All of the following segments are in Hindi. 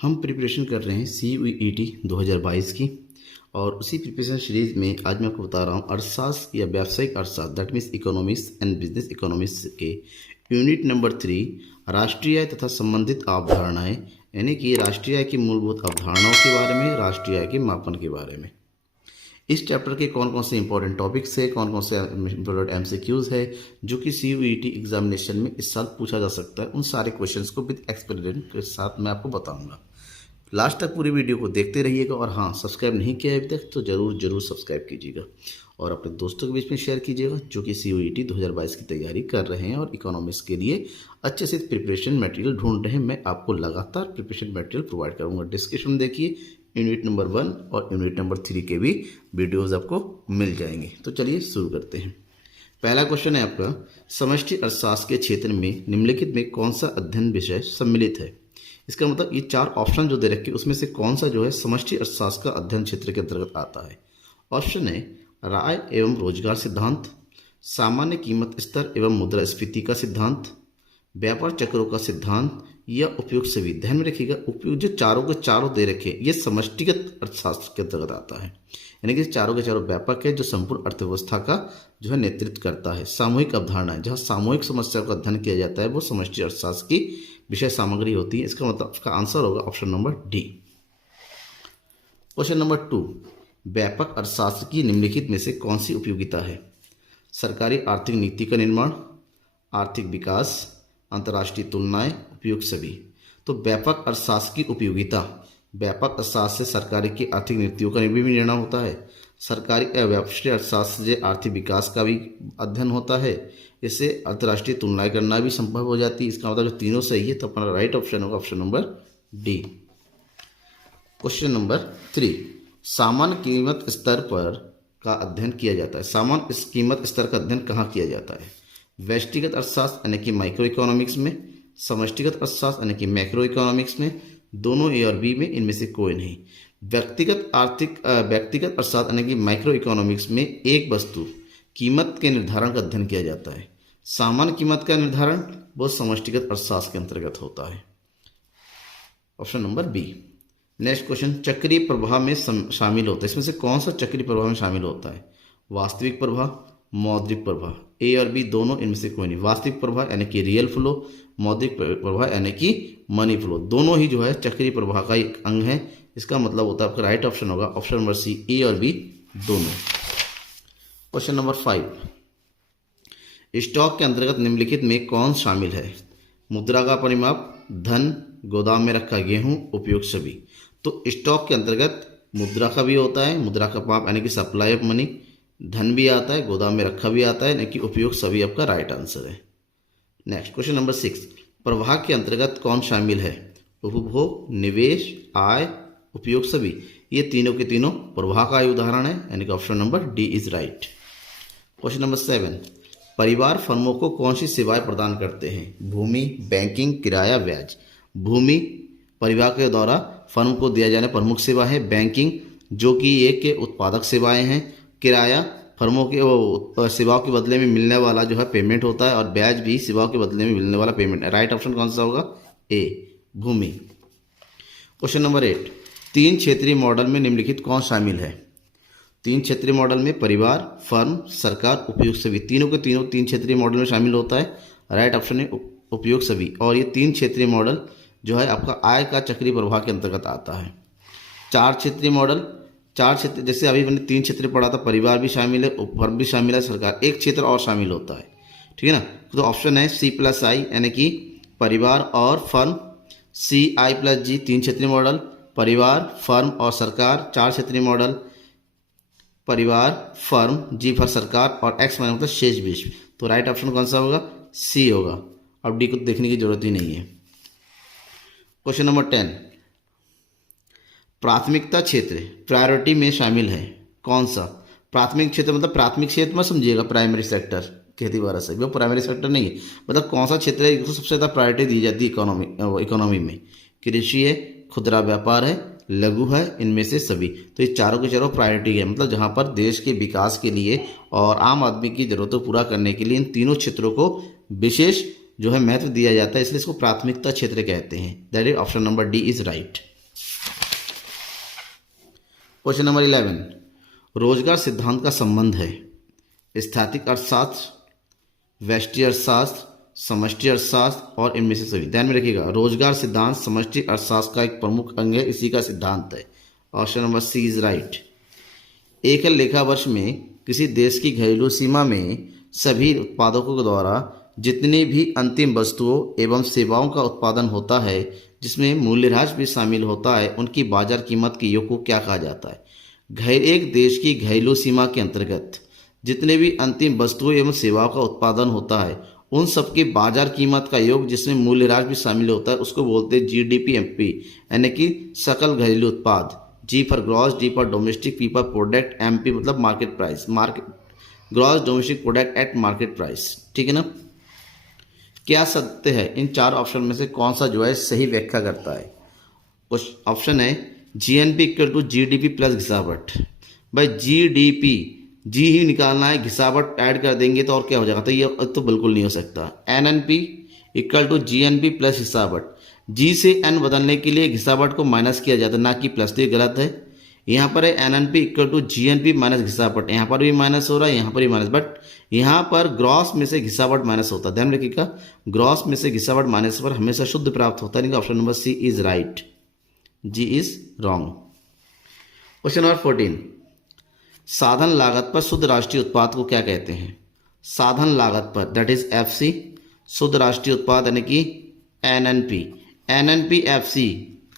हम प्रिपरेशन कर रहे हैं CUET 2022 की और उसी प्रिपरेशन सीरीज में आज मैं आपको बता रहा हूँ अर्थशास्त्र या व्यावसायिक अर्थशास्त्र that means economics and business economics के यूनिट नंबर 3 राष्ट्रीय आय तथा संबंधित अवधारणाएं, यानी कि राष्ट्रीय आय की मूलभूत अवधारणाओं के बारे में, राष्ट्रीय आय के मापन के बारे में। इस चैप्टर के कौन कौन से इंपॉर्टेंट टॉपिक्स है, कौन कौन से इंपॉर्टेंट MCQs है जो कि CUET एग्जामिनेशन में इस साल पूछा जा सकता है, उन सारे क्वेश्चंस को विद एक्सपेरिमेंट के साथ मैं आपको बताऊंगा। लास्ट तक पूरी वीडियो को देखते रहिएगा और हाँ, सब्सक्राइब नहीं किया है अभी तक तो ज़रूर सब्सक्राइब कीजिएगा और अपने दोस्तों के बीच में शेयर कीजिएगा जो कि CUET 2022 की तैयारी कर रहे हैं और इकोनॉमिक्स के लिए अच्छे से प्रिपरेशन मटेरियल ढूंढ रहे हैं। मैं आपको लगातार प्रिपरेशन मटेरियल प्रोवाइड करूँगा। डिस्क्रिप्शन देखिए, यूनिट नंबर 1 और यूनिट नंबर 3 के भी वीडियोज़ आपको मिल जाएंगे। तो चलिए शुरू करते हैं। पहला क्वेश्चन है आपका, समष्टि अर्थशास्त्र के क्षेत्र में निम्नलिखित में कौन सा अध्ययन विषय सम्मिलित है। इसका मतलब ये 4 ऑप्शन जो दे रखे उसमें से कौन सा जो है समष्टि अर्थशास्त्र का अध्ययन क्षेत्र के अंतर्गत आता है। ऑप्शन है राय एवं रोजगार सिद्धांत, सामान्य कीमत स्तर एवं मुद्रास्फीति का सिद्धांत, व्यापार चक्रों का सिद्धांत या उपयुक्त सभी। ध्यान में रखिएगा, उपयुक्त जो चारों के चारों दे रखे ये समष्टिगत अर्थशास्त्र के अंतर्गत आता है, यानी कि चारों के चारों व्यापक है जो संपूर्ण अर्थव्यवस्था का जो है नेतृत्व करता है। सामूहिक अवधारणा है, जहाँ सामूहिक समस्या का अध्ययन किया जाता है वो समष्टि अर्थशास्त्र की विषय सामग्री होती है। इसका मतलब इसका आंसर होगा option number D. Question number 2, व्यापक अर्थशास्त्र की निम्नलिखित में से कौन सी उपयोगिता है। सरकारी आर्थिक नीति का निर्माण, आर्थिक विकास, अंतर्राष्ट्रीय तुलनाएं, उपयुक्त सभी। तो व्यापक अर्थशास्त्र की उपयोगिता, व्यापक अर्थशास्त्र से सरकारी की आर्थिक नीतियों का भी निर्णय होता है। सरकारी राष्ट्रीय अर्थशास्त्र से आर्थिक विकास का भी अध्ययन होता है। इससे अंतर्राष्ट्रीय तुलनाएं करना भी संभव हो जाती है। इसका मतलब तीनों सही है तो अपना राइट ऑप्शन होगा option number D. Question number 3, सामान्य कीमत स्तर पर का अध्ययन किया जाता है। सामान्य कीमत स्तर का अध्ययन कहाँ किया जाता है। व्यष्टिगत अर्थशास्त्र यानी कि माइक्रो इकोनॉमिक्स में, समष्टिगत अर्थशास्त्र यानी कि मैक्रो इकोनॉमिक्स में, दोनों ए और बी में, इनमें से कोई नहीं। व्यक्तिगत अर्थशास्त्र यानी कि माइक्रो इकोनॉमिक्स में एक वस्तु कीमत के निर्धारण का अध्ययन किया जाता है। सामान्य कीमत का निर्धारण वो समष्टिगत अर्थशास्त्र के अंतर्गत होता है, option number B. Next question, चक्रीय प्रवाह में शामिल होता है। इसमें से कौन सा चक्रीय प्रवाह में शामिल होता है। वास्तविक प्रवाह, मौद्रिक प्रवाह, ए और बी दोनों, इनमें से कोई नहीं। वास्तविक प्रवाह यानी कि रियल फ्लो, मौद्रिक प्रवाह यानी कि मनी फ्लो, दोनों ही जो है चक्रीय प्रवाह का एक अंग है। इसका मतलब होता है आपका राइट ऑप्शन होगा ऑप्शन नंबर सी, ए और बी दोनों। क्वेश्चन नंबर 5, स्टॉक के अंतर्गत निम्नलिखित में कौन शामिल है। मुद्रा का परिमाप, धन, गोदाम में रखा गेहूं, उपयुक्त सभी। तो स्टॉक के अंतर्गत मुद्रा का भी होता है, मुद्रा का माप यानी कि सप्लाई ऑफ मनी, धन भी आता है, गोदाम में रखा भी आता है, यानी कि उपयुक्त सभी आपका राइट आंसर है। नेक्स्ट क्वेश्चन नंबर 6, प्रवाह के अंतर्गत कौन शामिल है। उपभोग, निवेश, आय, उपयोग सभी। ये तीनों के तीनों प्रवाह का उदाहरण है, यानी कि option number D is right. Question number 7, परिवार फर्मों को कौन सी सेवाएं प्रदान करते हैं। भूमि, बैंकिंग, किराया, ब्याज। भूमि परिवार के द्वारा फर्म को दिया जाने प्रमुख सेवा है। बैंकिंग जो कि एक के उत्पादक सेवाएं हैं। किराया फर्मों के सेवाओं के बदले में मिलने वाला जो है पेमेंट होता है और ब्याज भी सेवाओं के बदले में मिलने वाला पेमेंट है। राइट ऑप्शन कौन सा होगा, ए, भूमि। क्वेश्चन नंबर 8, 3 क्षेत्रीय मॉडल में निम्नलिखित कौन शामिल है। 3 क्षेत्रीय मॉडल में परिवार, फर्म, सरकार, उपयुक्त सभी। तीनों के तीनों 3 क्षेत्रीय मॉडल में शामिल होता है। राइट ऑप्शन है उपयुक्त सभी। और ये 3 क्षेत्रीय मॉडल जो है आपका आय का चक्रीय प्रवाह के अंतर्गत आता है। 4 क्षेत्रीय मॉडल, 4 क्षेत्र जैसे अभी मैंने 3 क्षेत्र पढ़ा था, परिवार भी शामिल है, फर्म भी शामिल है, सरकार, एक क्षेत्र और शामिल होता है, ठीक है ना। तो ऑप्शन है C+I यानी कि परिवार और फर्म, CI+G 3 क्षेत्रीय मॉडल, परिवार, फर्म और सरकार 4 क्षेत्रीय मॉडल, परिवार, फर्म, G फॉर सरकार और X मतलब शेष बीच। तो राइट ऑप्शन कौन सा होगा, सी होगा। अब डी को देखने की जरूरत ही नहीं है। क्वेश्चन नंबर 10, प्राथमिकता क्षेत्र प्रायोरिटी में शामिल है कौन सा। प्राथमिक क्षेत्र मतलब प्राथमिक क्षेत्र में समझिएगा, प्राइमरी सेक्टर, खेती बाड़ा से वो प्राइमरी सेक्टर नहीं है। मतलब कौन सा क्षेत्र है जिसको सबसे ज़्यादा प्रायोरिटी दी जाती है इकोनॉमी में। कृषि है, खुदरा व्यापार है, लघु है, इनमें से सभी। तो ये चारों के चारों प्रायोरिटी है, मतलब जहाँ पर देश के विकास के लिए और आम आदमी की जरूरतों को पूरा करने के लिए इन तीनों क्षेत्रों को विशेष जो है महत्व दिया जाता है, इसलिए इसको प्राथमिकता क्षेत्र कहते हैं। That is option number D is right. Question number 11, रोजगार सिद्धांत का संबंध है स्थैतिक अर्थशास्त्र, व्यष्टि अर्थशास्त्र, समष्टि अर्थशास्त्र और इनमें से सभी। ध्यान में रखिएगा, रोजगार सिद्धांत समष्टि अर्थशास्त्र का एक प्रमुख अंग है, इसी का सिद्धांत है। Option number C is right. एकल लेखा वर्ष में किसी देश की घरेलू सीमा में सभी उत्पादकों के द्वारा जितनी भी अंतिम वस्तुओं एवं सेवाओं का उत्पादन होता है जिसमें मूल्यह्रास भी शामिल होता है, उनकी बाजार कीमत के योग को क्या कहा जाता है। एक देश की घरेलू सीमा के अंतर्गत जितने भी अंतिम वस्तुओं एवं सेवाओं का उत्पादन होता है उन सबकी बाजार कीमत का योग जिसमें मूल्यह्रास भी शामिल होता है उसको बोलते हैं GDP, यानी कि सकल घरेलू उत्पाद। G for gross, D for domestic, P for product, MP मतलब market price, gross domestic product at market price. ठीक है ना। क्या सत्य है, इन चार ऑप्शन में से कौन सा जो है सही व्याख्या करता है। उस ऑप्शन है GNP equal to GDP plus घिसावट। भाई GDP, जी ही निकालना है, घिसावट ऐड कर देंगे तो और क्या हो जाएगा, तो ये तो बिल्कुल नहीं हो सकता। NNP equal to GNP plus घिसावट। जी से एन बदलने के लिए घिसावट को माइनस किया जाता है, ना कि प्लस, तो ये गलत है। यहाँ पर है NNP equal to GNP minus घिसावट, यहाँ पर भी माइनस हो रहा है, यहाँ पर भी माइनस, बट यहाँ पर ग्रॉस में से घिसावट माइनस होता है। ध्यान रखिएगा, ग्रॉस में से घिसावट माइनस पर हमेशा शुद्ध प्राप्त होता है। Option number C is right, G is wrong. Question number 14, साधन लागत पर शुद्ध राष्ट्रीय उत्पाद को क्या कहते हैं। साधन लागत पर, दैट इज FC, शुद्ध राष्ट्रीय उत्पाद यानी कि NNP FC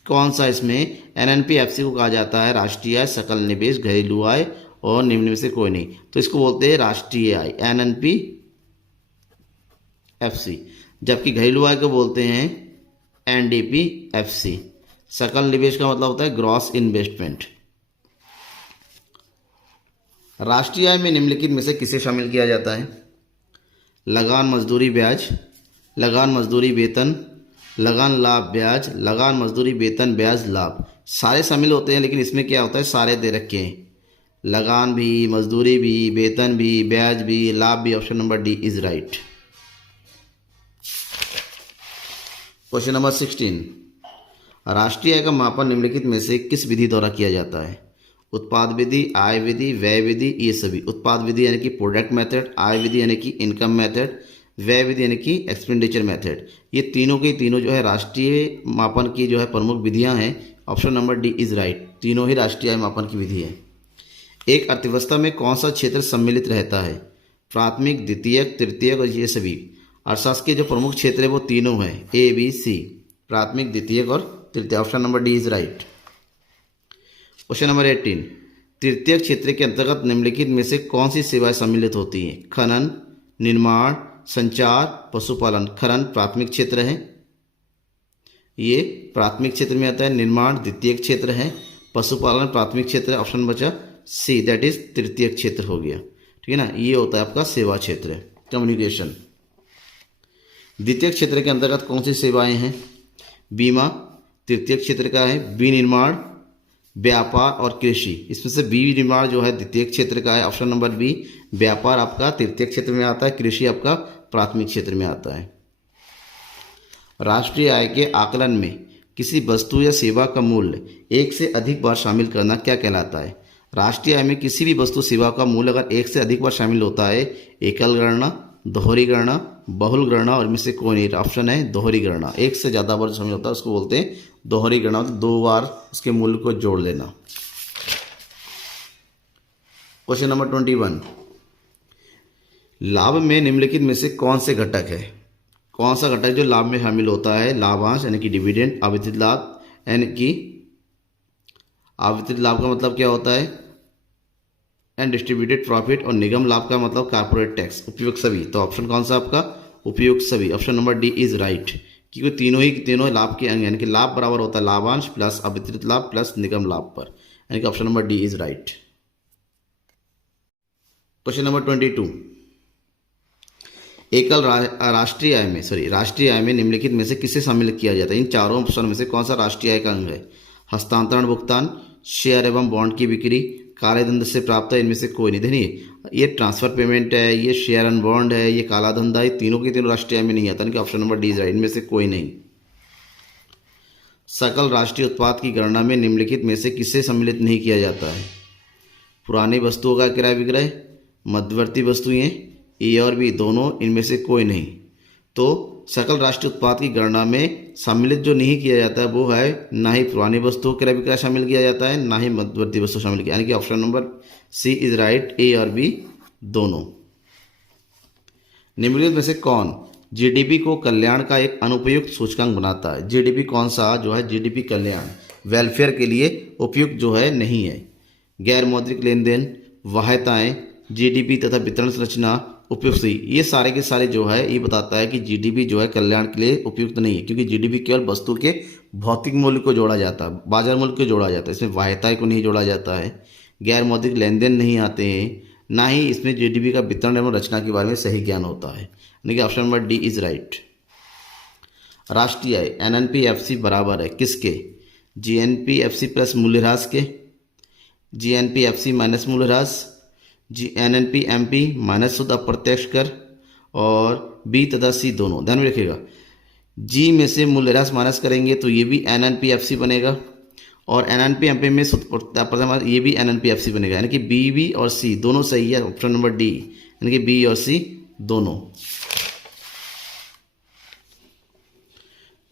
कौन सा, इसमें NNP FC को कहा जाता है राष्ट्रीय आय, सकल निवेश, घरेलू आय और निम्न में से कोई नहीं, तो इसको बोलते हैं राष्ट्रीय आय NNP FC। जबकि घरेलू आय को बोलते हैं NDP FC। सकल निवेश का मतलब होता है ग्रॉस इन्वेस्टमेंट। राष्ट्रीय आय में निम्नलिखित में से किसे शामिल किया जाता है। लगान मजदूरी ब्याज, लगान मजदूरी वेतन, लगान लाभ ब्याज, लगान मजदूरी वेतन ब्याज लाभ, सारे शामिल होते हैं। लेकिन इसमें क्या होता है, सारे दे रखे हैं, लगान भी, मजदूरी भी, वेतन भी, ब्याज भी, लाभ भी। Option number D is right. Question number 16, राष्ट्रीय आय का मापन निम्नलिखित में से किस विधि द्वारा किया जाता है। उत्पाद विधि, आय विधि, व्यय विधि, ये सभी। उत्पाद विधि यानी कि प्रोडक्ट मेथड, आय विधि यानी कि इनकम मेथड, व्यय विधि यानी कि एक्सपेंडिचर मेथड। ये तीनों के तीनों जो है राष्ट्रीय मापन की जो है प्रमुख विधियां हैं। Option number D is right, तीनों ही राष्ट्रीय आय मापन की विधि है। एक अर्थव्यवस्था में कौन सा क्षेत्र सम्मिलित रहता है। प्राथमिक, द्वितीयक, तृतीयक और ये सभी। अर्थशास्त्र के जो प्रमुख क्षेत्र है वो तीनों हैं, ABC, प्राथमिक, द्वितीयक और तृतीय। Option number D is right. Question number 18, तृतीय क्षेत्र के अंतर्गत निम्नलिखित में से कौन सी सेवाएं सम्मिलित होती हैं। खनन, निर्माण, संचार, पशुपालन। खनन प्राथमिक क्षेत्र है, ये प्राथमिक क्षेत्र में आता है। निर्माण द्वितीय क्षेत्र है, पशुपालन प्राथमिक क्षेत्र है। ऑप्शन बचा सी, दैट इज तृतीय क्षेत्र हो गया। ठीक है ना, ये होता है आपका सेवा क्षेत्र, कम्युनिकेशन। द्वितीय क्षेत्र के अंतर्गत कौन सी सेवाएं हैं। बीमा तृतीय क्षेत्र का है, विनिर्माण, व्यापार और कृषि। इसमें से विनिर्माण जो है द्वितीय क्षेत्र का है। ऑप्शन नंबर बी, व्यापार आपका तृतीय क्षेत्र में आता है, कृषि आपका प्राथमिक क्षेत्र में आता है। राष्ट्रीय आय के आकलन में किसी वस्तु या सेवा का मूल्य एक से अधिक बार शामिल करना क्या कहलाता है। राष्ट्रीय आय में किसी भी वस्तु सेवा का मूल्य अगर एक से अधिक बार शामिल होता है, एकल गणना, दोहरी गणना, बहुल गणना और इनमें से कोई नहीं। ऑप्शन है दोहरी गणना, एक से ज़्यादा बार शामिल होता है उसको बोलते हैं दोहरी गणना, तो 2 बार उसके मूल्य को जोड़ लेना। क्वेश्चन नंबर 21, लाभ में निम्नलिखित में से कौन से घटक है। कौन सा घटक जो लाभ में शामिल होता है। लाभांश यानी कि डिविडेंड, आवितित लाभ यानी कि आवितित लाभ का मतलब क्या होता है, एंड डिस्ट्रीब्यूटेड प्रॉफिट, और निगम लाभ का मतलब कॉर्पोरेट टैक्स। उपयुक्त सभी, तो ऑप्शन कौन सा आपका उपयुक्त सभी। Option number D is right, क्योंकि तीनों लाभ के अंग, यानी कि लाभ बराबर होता है लाभांश प्लस अवितरित लाभ प्लस निगम लाभ पर, यानी कि option number D is right. Question number 22, एकल राष्ट्रीय आय में निम्नलिखित में से किसे शामिल किया जाता है। इन चारों ऑप्शन में से कौन सा राष्ट्रीय आय का अंग है। हस्तांतरण भुगतान, शेयर एवं बॉन्ड की बिक्री, काले धंधे से प्राप्त है, इनमें से कोई नहीं। देखिए ये ट्रांसफर पेमेंट है, ये शेयर एंड बॉन्ड है, ये काला धंधा, ये तीनों के तीनों राष्ट्रीय आय में नहीं आता, यानी कि option number D is right, इनमें से कोई नहीं। सकल राष्ट्रीय उत्पाद की गणना में निम्नलिखित में से किसे सम्मिलित नहीं किया जाता है? पुरानी वस्तुओं का क्रय विक्रय, मध्यवर्ती वस्तुएं, ए और बी दोनों, इनमें से कोई नहीं। तो सकल राष्ट्रीय उत्पाद की गणना में सम्मिलित जो नहीं किया जाता है वो है ना ही पुरानी वस्तुओं क्रय विक्रय शामिल किया जाता है, ना ही मध्यवर्ती वस्तु शामिल किया, यानी कि option number C is right, A और बी दोनों। निम्नलिखित में से कौन जीडीपी को कल्याण का एक अनुपयुक्त सूचकांक बनाता है? जीडीपी कौन सा जो है जीडीपी कल्याण वेलफेयर के लिए उपयुक्त जो है नहीं है? गैर मौद्रिक लेन देन, वाह्यताएं, जीडीपी तथा वितरण संरचना, उपयुक्त, ये सारे के सारे जो है ये बताता है कि जीडीपी जो है कल्याण के लिए उपयुक्त नहीं है, क्योंकि जीडीपी केवल वस्तु के भौतिक मूल्य को जोड़ा जाता है, बाजार मूल्य को जोड़ा जाता है, इसमें वाह्यताएं को नहीं जोड़ा जाता है, गैर मौद्रिक लेन देन नहीं आते हैं, ना ही इसमें जीडीपी का वितरण एवं रचना के बारे में सही ज्ञान होता है, यानी कि option number D is right. राष्ट्रीय आय एनएनपीएफसी बराबर है किसके? जीएनपीएफसी प्लस मूल्यह्रास के, जीएनपीएफसी माइनस मूल्यह्रास, एनएनपीएमपी माइनस शुद्ध अप्रत्यक्ष कर, और बी तथा सी दोनों। ध्यान में रखिएगा, जी में से मूल्यह्रास माइनस करेंगे तो ये भी एनएनपीएफसी बनेगा, और एनएनपीएमपी में शुद्ध अप्रत्यक्ष ये भी एनएनपीएफसी बनेगा, यानी कि बी और सी दोनों सही है, ऑप्शन नंबर डी, यानी कि बी और सी दोनों।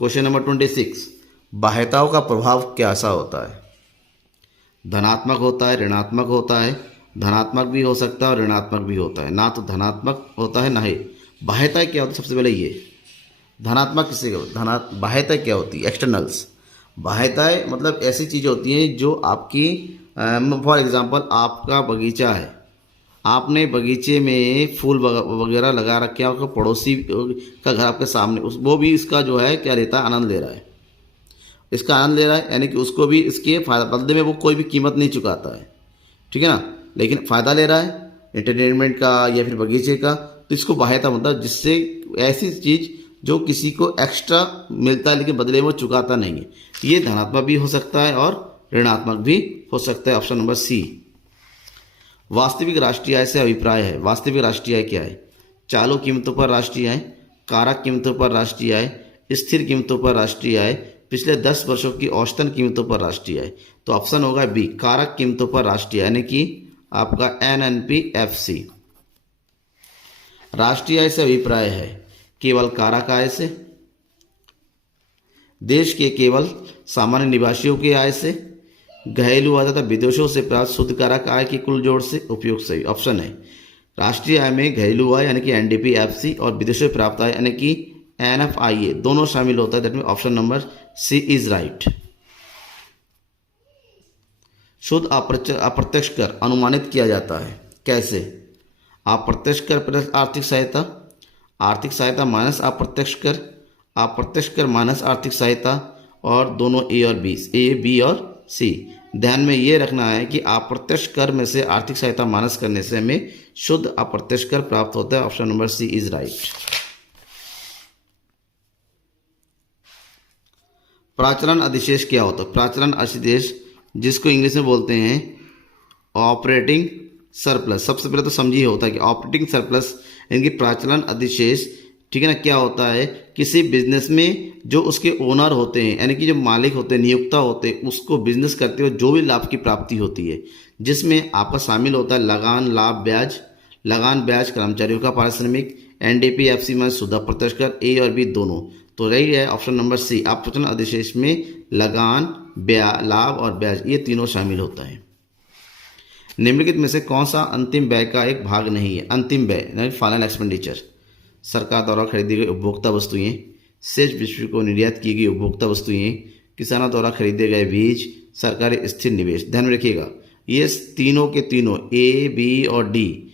क्वेश्चन नंबर 26, बाह्यताओं का प्रभाव कैसा होता है? धनात्मक होता है, ऋणात्मक होता है, धनात्मक भी हो सकता है और ऋणात्मक भी होता है, ना तो धनात्मक होता है ना ही। बाह्यता क्या होती है? सबसे पहले ये धनात्मक किसे बाह्यता क्या होती है? एक्सटर्नल्स। बाह्यताएं मतलब ऐसी चीज़ होती हैं जो आपकी, फॉर एग्जांपल आपका बगीचा है, आपने बगीचे में फूल वगैरह लगा रखे हैं, आपका पड़ोसी का घर आपके सामने, वो भी इसका जो है क्या लेता है? आनंद ले रहा है, इसका आनंद ले रहा है, यानी कि उसको भी इसके बदले में वो कोई भी कीमत नहीं चुकाता है, ठीक है ना, लेकिन फ़ायदा ले रहा है एंटरटेनमेंट का या फिर बगीचे का, तो इसको बाह्यता मतलब जिससे ऐसी चीज़ जो किसी को एक्स्ट्रा मिलता है लेकिन बदले में वो चुकाता नहीं है, ये धनात्मक भी हो सकता है और ऋणात्मक भी हो सकता है, ऑप्शन नंबर सी। वास्तविक राष्ट्रीय आय से अभिप्राय है। वास्तविक राष्ट्रीय आय क्या है? चालू कीमतों पर राष्ट्रीय आय, कारक कीमतों पर राष्ट्रीय आय, स्थिर कीमतों पर राष्ट्रीय आय, पिछले 10 वर्षों की औसतन कीमतों पर राष्ट्रीय आय। तो ऑप्शन होगा बी, कारक कीमतों पर राष्ट्रीय आय, यानी कि आपका एनएनपीएफसी। राष्ट्रीय आय से अभिप्राय है केवल कारक आय से, देश के केवल सामान्य निवासियों की आय से, घरेलू आय तथा विदेशों से प्राप्त शुद्ध कारक आय के कुल जोड़ से, उपयुक्त सही। ऑप्शन है राष्ट्रीय आय में घरेलू आय यानी कि एनडीपीएफसी और विदेशों से प्राप्त आय यानी कि एनएफआईए दोनों शामिल होता है, that mean option number C is right. शुद्ध अप्रत्यक्ष कर अनुमानित किया जाता है कैसे? अप्रत्यक्ष कर प्लस आर्थिक सहायता, आर्थिक सहायता माइनस अप्रत्यक्ष कर, अप्रत्यक्ष कर माइनस आर्थिक सहायता, और दोनों ए और बी, ए बी और सी। ध्यान में ये रखना है कि अप्रत्यक्ष कर में से आर्थिक सहायता माइनस करने से हमें शुद्ध अप्रत्यक्ष कर प्राप्त होता है, option number C is right. प्राचलन अधिशेष क्या होता है? प्राचलन अधिशेष जिसको इंग्लिश में बोलते हैं ऑपरेटिंग सरप्लस। सबसे पहले तो समझिए होता है कि ऑपरेटिंग सरप्लस यानी कि प्राचलन अधिशेष, ठीक है ना, क्या होता है? किसी बिजनेस में जो उसके ओनर होते हैं यानी कि जो मालिक होते हैं, नियोक्ता होते हैं, उसको बिजनेस करते हुए जो भी लाभ की प्राप्ति होती है, जिसमें आपका शामिल होता है लगान, लाभ, ब्याज, लगान ब्याज कर्मचारियों का पारिश्रमिक, एनडीपीएफसी में शुद्ध अप्रत्यक्ष कर, ए और बी दोनों। तो रही है ऑप्शन नंबर सी, अपचलन अधिशेष में लगान, लाभ और ब्याज ये तीनों शामिल होता है। निम्नलिखित में से कौन सा अंतिम व्यय का एक भाग नहीं है? अंतिम व्यय फाइनल एक्सपेंडिचर, सरकार द्वारा खरीदी गई उपभोक्ता वस्तुएं, शेष विश्व को निर्यात की गई उपभोक्ता वस्तुएं, किसानों द्वारा खरीदे गए बीज, सरकारी स्थिर निवेश। ध्यान में रखिएगा ये तीनों के तीनों ए, बी और डी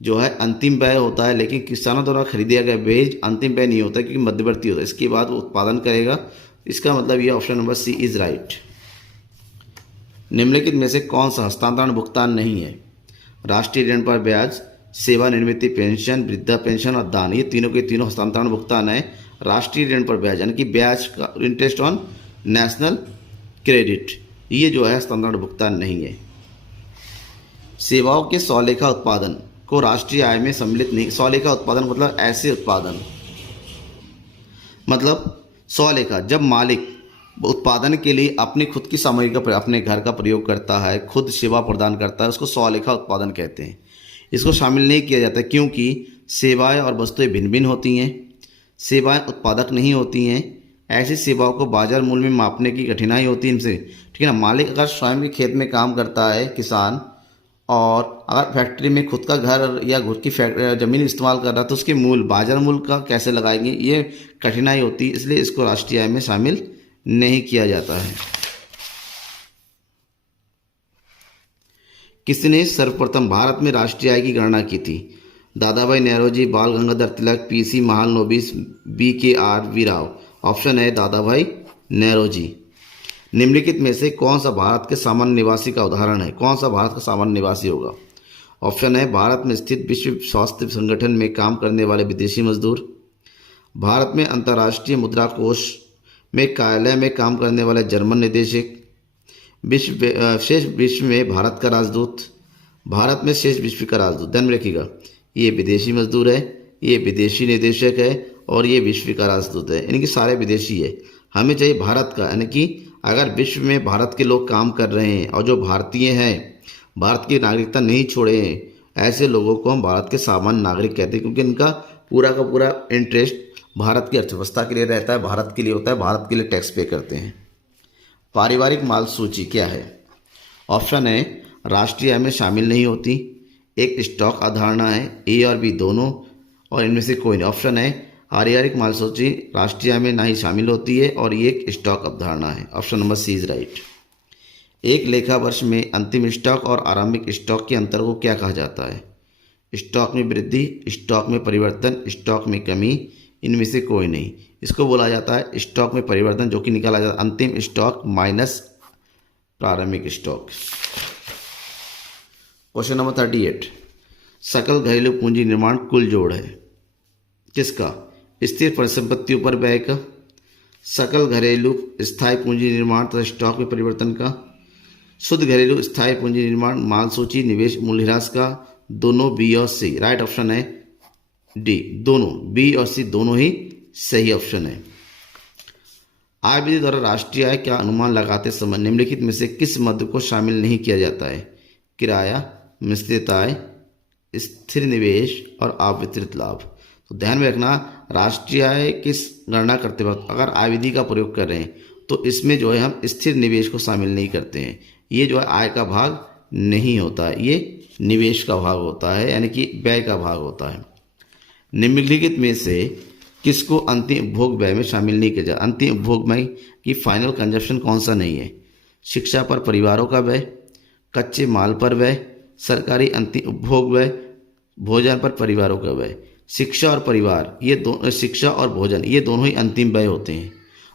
जो है अंतिम व्यय होता है, लेकिन किसानों द्वारा खरीदे गए बीज अंतिम व्यय नहीं होता क्योंकि मध्यवर्ती होता है, इसके बाद वो उत्पादन करेगा। इसका मतलब ये option number C is right. निम्नलिखित में से कौन सा हस्तांतरण भुगतान नहीं है? राष्ट्रीय ऋण पर ब्याज, सेवानिवृत्ति पेंशन, वृद्धा पेंशन और दान, ये तीनों के तीनों हस्तांतरण भुगतान है। राष्ट्रीय ऋण पर ब्याज यानी कि ब्याज का इंटरेस्ट ऑन नेशनल क्रेडिट, ये जो है हस्तांतरण भुगतान नहीं है। सेवाओं के सौलेखा उत्पादन को राष्ट्रीय आय में सम्मिलित नहीं। सौलेखा उत्पादन मतलब ऐसे उत्पादन, मतलब सौलेखा जब मालिक उत्पादन के लिए अपनी खुद की सामग्री का अपने घर का प्रयोग करता है, खुद सेवा प्रदान करता है, उसको स्वलेखा उत्पादन कहते हैं। इसको शामिल नहीं किया जाता क्योंकि सेवाएं और वस्तुएं भिन्न भिन्न होती हैं, सेवाएं उत्पादक नहीं होती हैं। ऐसी सेवाओं को बाजार मूल्य में मापने की कठिनाई होती है इनसे, ठीक है ना। मालिक अगर स्वयं के खेत में काम करता है किसान, और अगर फैक्ट्री में खुद का घर या खुद की ज़मीन इस्तेमाल कर रहा है, तो उसके मूल्य बाजार मूल्य का कैसे लगाएंगे, ये कठिनाई होती है। इसलिए इसको राष्ट्रीय आय में शामिल नहीं किया जाता है। किसने सर्वप्रथम भारत में राष्ट्रीय आय की गणना की थी? Dadabhai Naoroji, Bal Gangadhar Tilak, PC Mahalanobis, BKR Rao. Option है दादाभाई नौरोजी। निम्नलिखित में से कौन सा भारत के सामान्य निवासी का उदाहरण है? कौन सा भारत का सामान्य निवासी होगा? ऑप्शन है भारत में स्थित विश्व स्वास्थ्य संगठन में काम करने वाले विदेशी मजदूर, भारत में अंतर्राष्ट्रीय मुद्रा कोष में कार्यालय में काम करने वाले जर्मन निदेशक, शेष विश्व में भारत का राजदूत, भारत में शेष विश्व का राजदूत। ध्यान में रखिएगा, ये विदेशी मजदूर है, ये विदेशी निदेशक है और ये विश्व का राजदूत है, यानी कि सारे विदेशी है। हमें चाहिए भारत का, यानी कि अगर विश्व में भारत के लोग काम कर रहे हैं और जो भारतीय हैं, भारत की नागरिकता नहीं छोड़े हैं, ऐसे लोगों को हम भारत के सामान्य नागरिक कहते हैं, क्योंकि इनका पूरा का पूरा इंटरेस्ट भारत की अर्थव्यवस्था के लिए रहता है, भारत के लिए होता है, भारत के लिए टैक्स पे करते हैं। पारिवारिक माल सूची क्या है? ऑप्शन है राष्ट्रीय आय में शामिल नहीं होती, एक स्टॉक अवधारणा है, ए और बी दोनों, और इनमें से कोई नहीं। ऑप्शन है पारिवारिक माल सूची राष्ट्रीय आय में ना ही शामिल होती है और ये एक स्टॉक अवधारणा है। Option number C is right. एक लेखा वर्ष में अंतिम स्टॉक और आरंभिक स्टॉक के अंतर को क्या कहा जाता है? स्टॉक में वृद्धि, स्टॉक में परिवर्तन, स्टॉक में कमी, इनमें से कोई नहीं। इसको बोला जाता है स्टॉक में परिवर्तन, जो कि निकाला जाता है अंतिम स्टॉक माइनस प्रारंभिक स्टॉक। क्वेश्चन नंबर 38, सकल घरेलू पूंजी निर्माण कुल जोड़ है किसका? स्थिर परिसंपत्तियों पर व्यय का, सकल घरेलू स्थायी पूंजी निर्माण तथा स्टॉक में परिवर्तन का, शुद्ध घरेलू स्थायी पूंजी निर्माण, माल सूची, निवेश मूल्यह्रास का, दोनों बी और सी। राइट ऑप्शन है डी, दोनों बी और सी दोनों ही सही ऑप्शन है। आय विधि द्वारा राष्ट्रीय आय का अनुमान लगाते समय निम्नलिखित में से किस मद को शामिल नहीं किया जाता है? किराया, मिश्रित आय, स्थिर निवेश और अवितरित लाभ। तो ध्यान में रखना, राष्ट्रीय आय किस गणना करते वक्त अगर आय विधि का प्रयोग कर रहे हैं तो इसमें जो है हम स्थिर निवेश को शामिल नहीं करते हैं। ये जो है आय का भाग नहीं होता है, ये निवेश का भाग होता है, यानी कि व्यय का भाग होता है। निम्नलिखित में से किसको अंतिम उपभोग व्यय में शामिल नहीं किया जाए? अंतिम उपभोग में की फाइनल कंजप्शन कौन सा नहीं है? शिक्षा पर परिवारों का व्यय, कच्चे माल पर व्यय, सरकारी अंतिम उपभोग व्यय, भोजन पर परिवारों का व्यय। शिक्षा और परिवार ये शिक्षा और भोजन ये दोनों ही अंतिम व्यय होते हैं,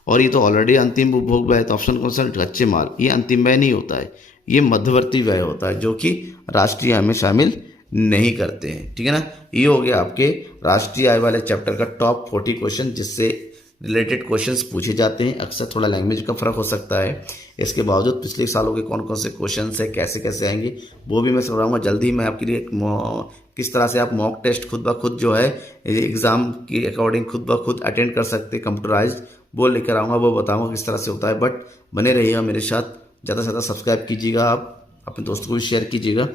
और ये तो ऑलरेडी अंतिम उपभोग व्यय है। तो ऑप्शन कौन सा? कच्चे माल। ये अंतिम व्यय नहीं होता है, ये मध्यवर्ती व्यय होता है, जो कि राष्ट्रीय आय में शामिल नहीं करते हैं। ठीक है ना। ये हो गया आपके राष्ट्रीय आय वाले चैप्टर का टॉप 40 क्वेश्चन, जिससे रिलेटेड क्वेश्चंस पूछे जाते हैं। अक्सर थोड़ा लैंग्वेज का फर्क हो सकता है, इसके बावजूद पिछले सालों के कौन कौन से क्वेश्चंस है, कैसे कैसे आएंगे, वो भी मैं समझाऊंगा जल्दी ही। मैं आपके लिए किस तरह से आप मॉक टेस्ट खुद ब खुद जो है एग्जाम के अकॉर्डिंग खुद ब खुद अटेंड कर सकते, कंप्यूटराइज्ड, वो लेकर आऊँगा, वो बताऊँगा किस तरह से होता है। बट बने रहिएगा मेरे साथ, ज़्यादा से ज़्यादा सब्सक्राइब कीजिएगा, आप अपने दोस्तों को भी शेयर कीजिएगा।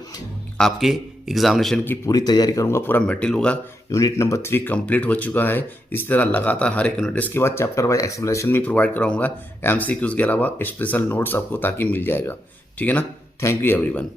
आपके एग्जामिनेशन की पूरी तैयारी करूंगा, पूरा मटेरियल होगा। यूनिट नंबर 3 कंप्लीट हो चुका है। इस तरह लगातार हर एक यूनिट, इसके बाद चैप्टर वाइज एक्सप्लेनेशन भी प्रोवाइड कराऊंगा, MCQs के अलावा स्पेशल नोट्स आपको ताकि मिल जाएगा। ठीक है ना। Thank you everyone.